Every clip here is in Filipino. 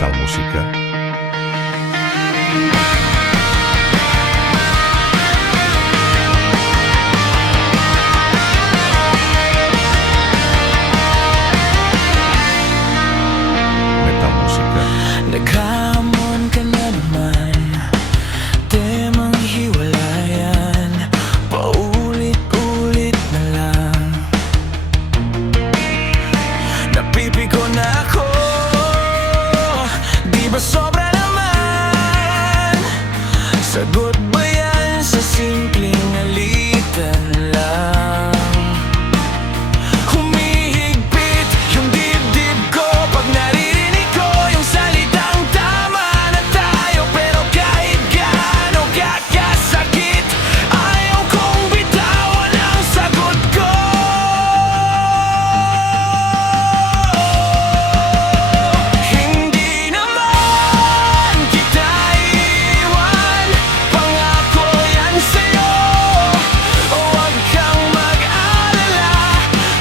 Metal Musika. Metal Musika. Naghamon ka na naman, temang hiwalayan, paulit-ulit na lang. Napipigo na ako, di ba sobra naman? Sagot ba yan sa simpleng alitan lang? Humihigpit yung dibdib ko pag naririnig ko yung salitang tama na tayo. Pero kahit gaano kakasakit, ayaw kong bitawan ang sagot ko. Hindi naman kita iiwan, pangako yan sa'yo. Huwag kang mag-alala,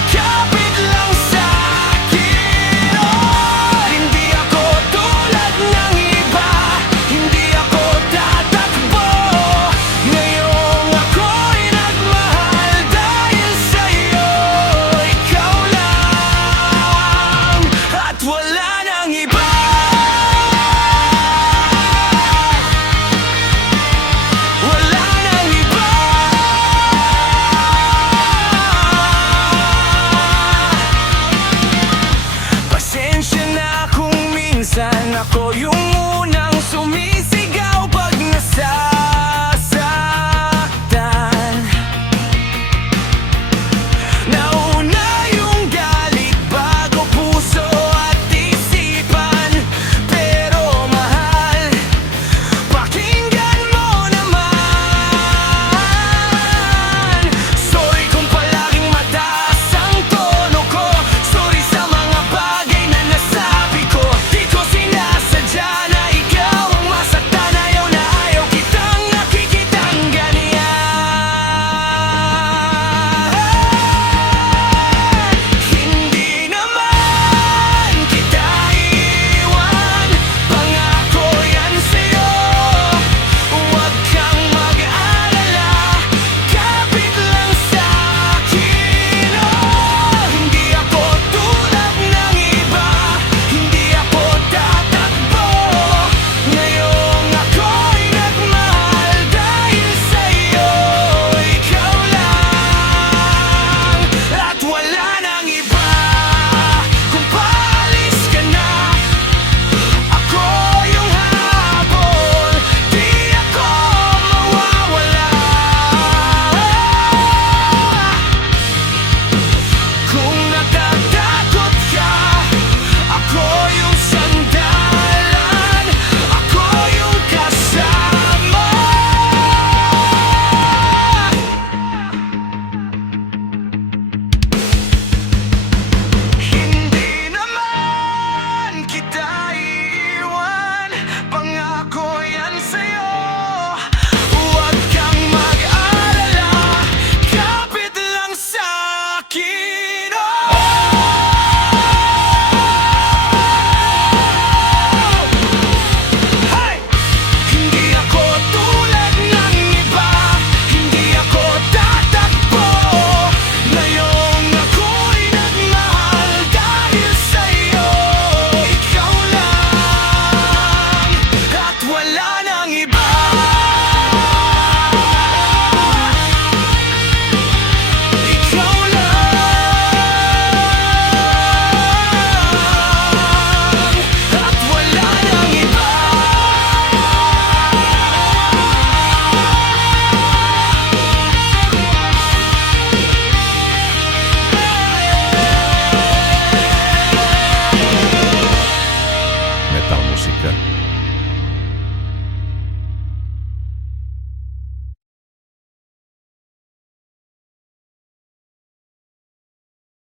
kapit lang sa'kin. Hindi ako tulad ng iba, hindi ako tatakbo. Ngayong ako'y nagmahal dahil sa'yo. Ikaw lang at wala nang iba. Wala nang iba. Pasensya na kung minsan ako yung